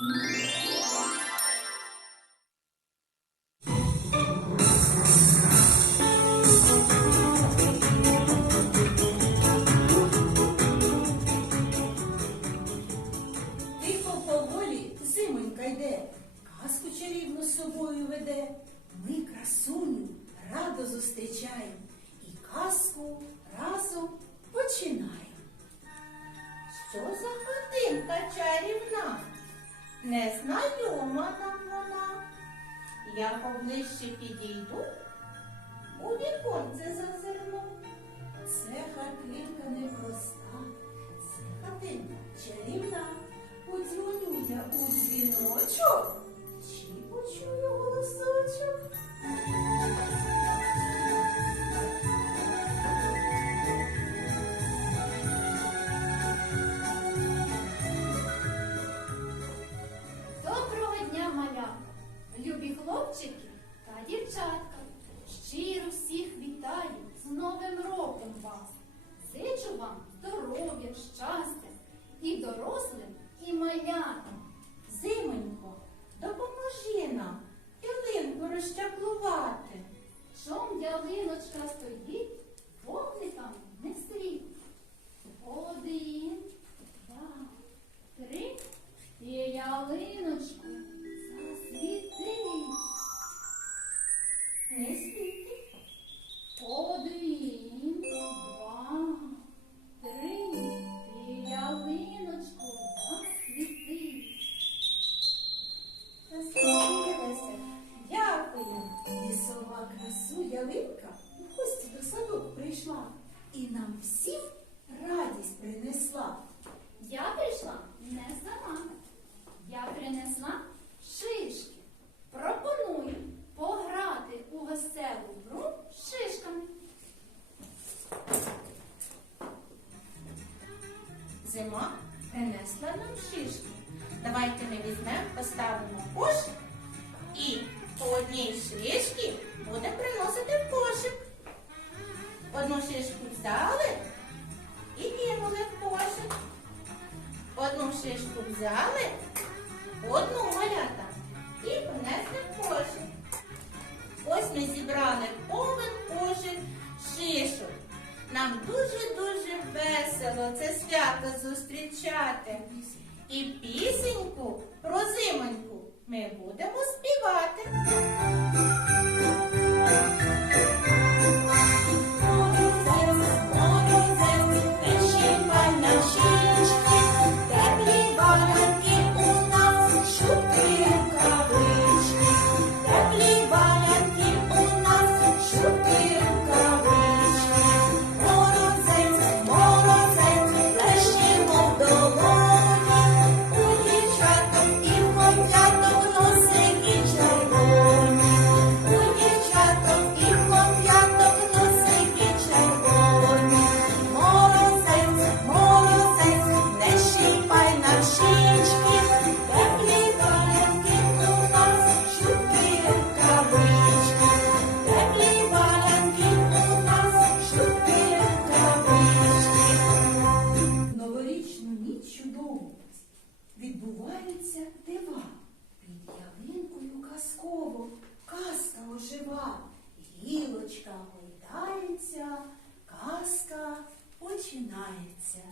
Тихо поволі зимонька йде, казку чарівну з собою веде. Ми красуню радо зустрічаємо Незнайома нам вона. Я поближче підійду, у віконце зазирну. Це хатинка непроста, хлопчики та дівчатка. Щиро всіх вітаю з Новим роком вас. Зичу вам здоров'я, щастя і дорослим, і малятам. Зимонько, допоможи нам ялинку розчаклувати. Чом ялиночка стоїть, нам шишки. Давайте ми візьмемо, поставимо кошик і по одній шишки буде приносити в кошик. Одну шишку взяли і кинули в кошик. Одну шишку взяли, одну малята і принесли в кошик. Ось ми зібрали повен кошик шишок. Нам дуже-дуже весело це свято зустрічати. І пісеньку про зимоньку Гілочка гойдається, казка починається.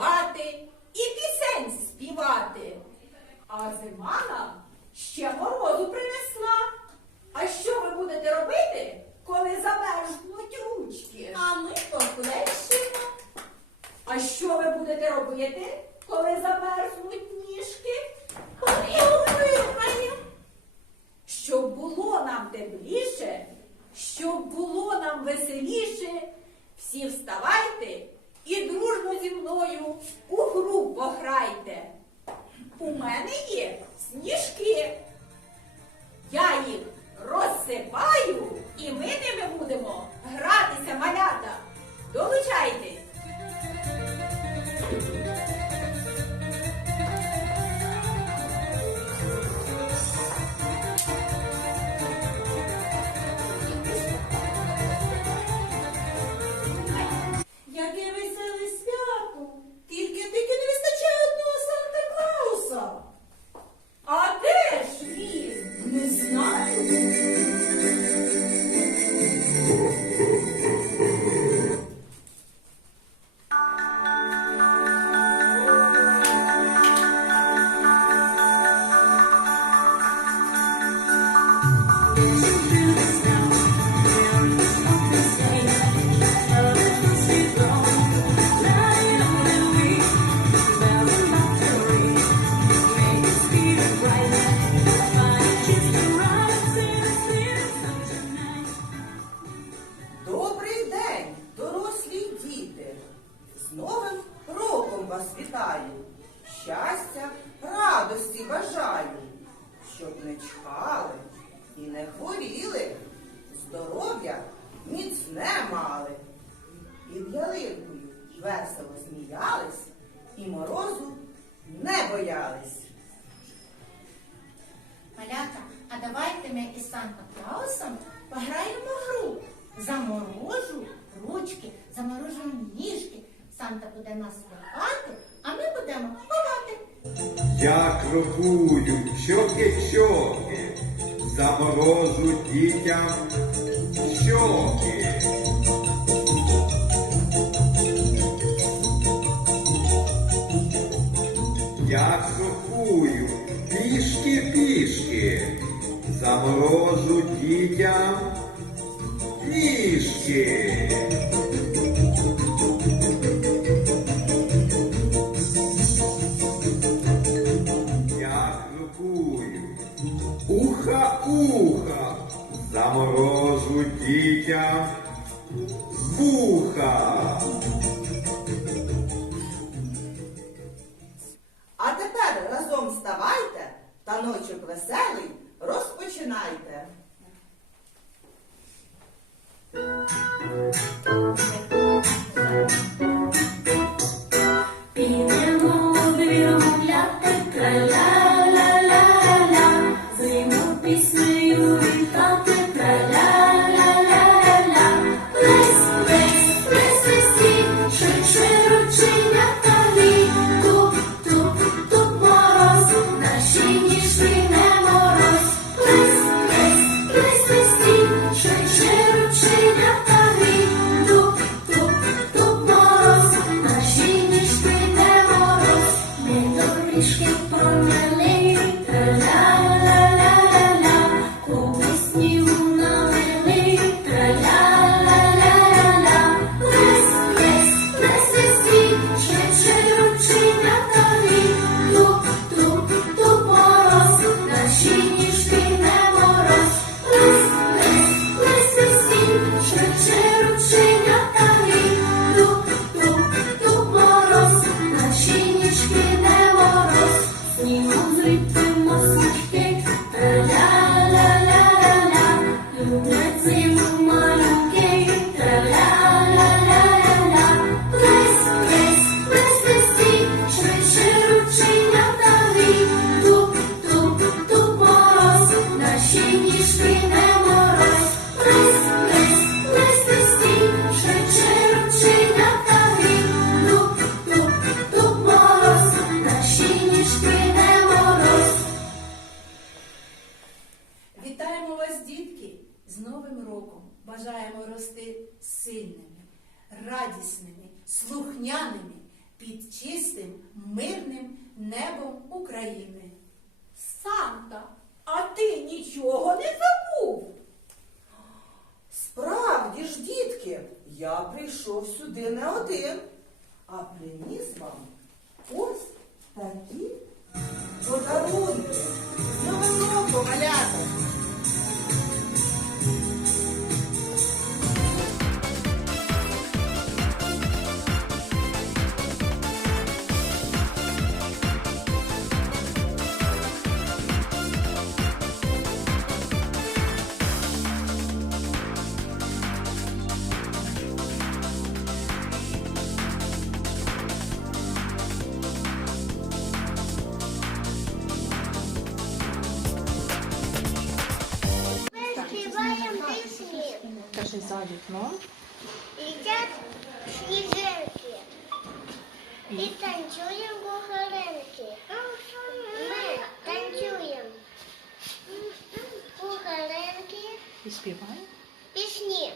Танцювати і пісень співати. А зима нам ще морозу принесла. А що ви будете робити? коли замерзнуть ручки? А ми поплещемо. А що ви будете робити, коли замерзнуть ніжки? Подумаю. Щоб було нам тепліше, щоб було нам веселіше, всі вставайте і дружбу зі мною у гру пограйте. У мене є сніжки. Я їх розсипаю, і ми ними будемо гратися, малята. Вас вітаю! Щастя, радості бажаю, щоб не чхали і не хворіли, здоров'я міцне мали. Під ялинкою весело сміялись і морозу не боялись. Малята, а давайте ми із Санта Клаусом пограємо гру. Заморожу ручки, заморожу ніжки. Санта буде нас лякати, будемо. Я крокую чоки-чоки, заморожу дітям щоки. Я крокую пішки-пішки, заморожу дітям уха-уха, заморожу дітям вуха. Train, train. Вітаємо вас, дітки, з Новим роком. Бажаємо рости сильними, радісними, слухняними під чистим, мирним небом України. Санта, а ти нічого не забув? Справді ж, дітки, Я прийшов сюди не один, а приніс вам ось такі подарунки. З Новим роком, малята! Пісні. Кажи за вікном. Їдять сніжинки. І танцюємо кухаринки. Ми танцюємо кухаринки, І співаємо? пісні.